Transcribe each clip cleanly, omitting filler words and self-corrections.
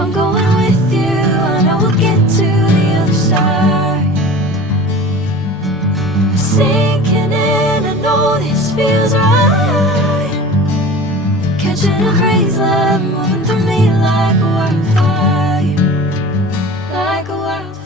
I'm going with you, I know we'll get to the other side. Sinking in, I know this feels right. Catching a crazy love, moving through me like a wildfire, like a wildfire.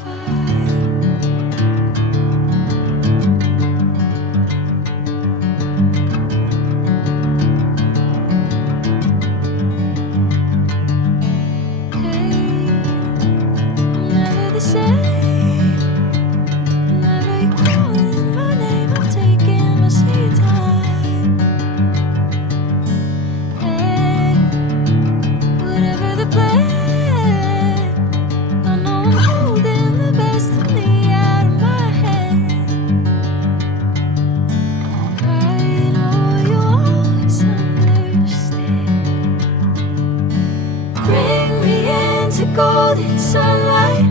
Golden sunlight.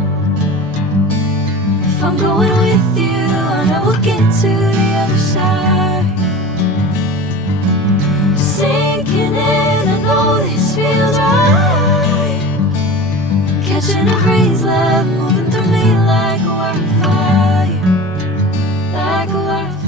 If I'm going with you, I know we'll get to the other side. Sinking in, I know this feels right. Catching a crazy love, moving through me like a wildfire, like a wildfire.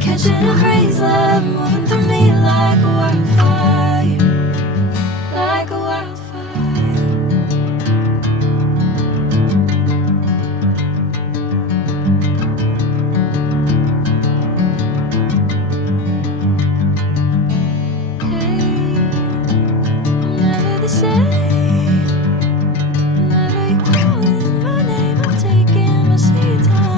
Catching a crazy love, moving through me like a wildfire, like a wildfire. Hey, I'm never the same. Whenever you're calling my name, I'm taking my sweet time.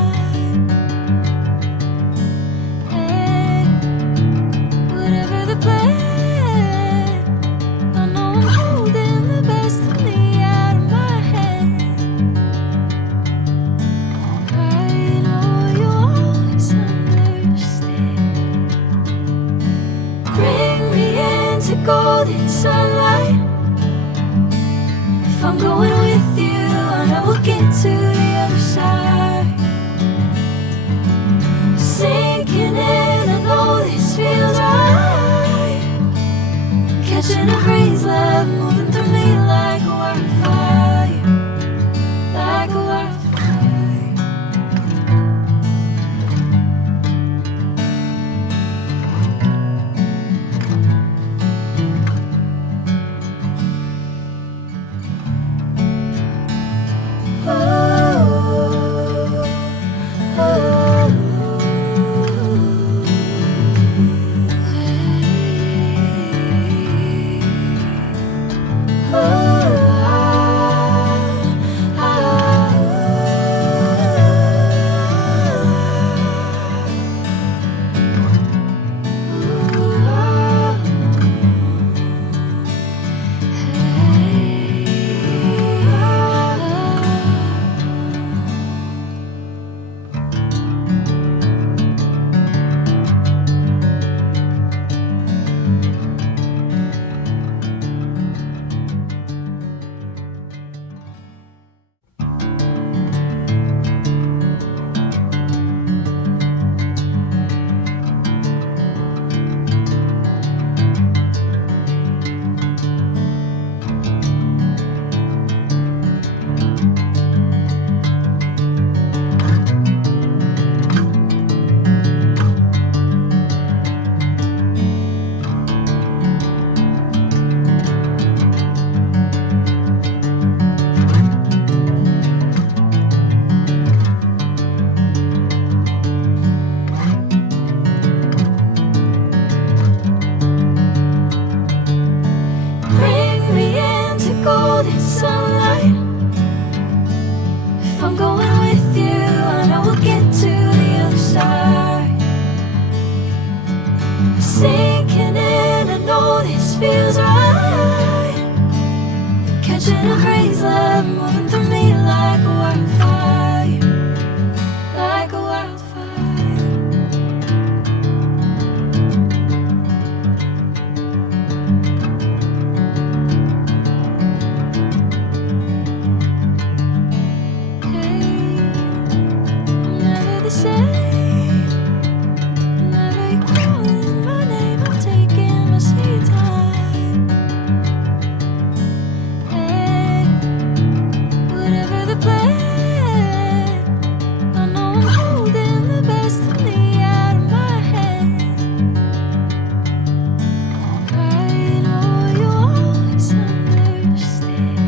Golden sunlight. If I'm going with you, I know we'll get to the other side. Sinking in, I know this feels right. Catching a crazy love, moving through me like a wildfire, like a wildfire. Oh. Sinking in, I know this feels right. Catching a crazy love moving through me like a wildfire, like a wildfire. Hey, I'm never the same. Whenever you're calling my name, I'm taking my sweet time. Hey, whatever the plan, I know I'm holding the best of me out of my hand. I know you always understand.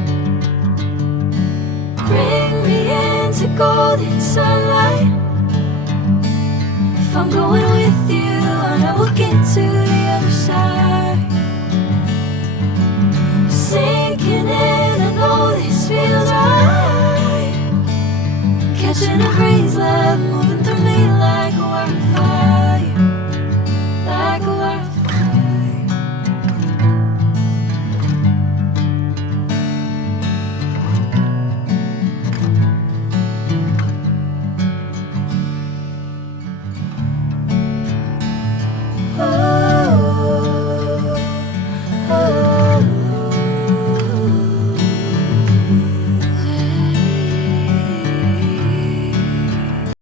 Bring me into golden sunlight. If I'm going with you, I know we'll get to the other side. Sinking in.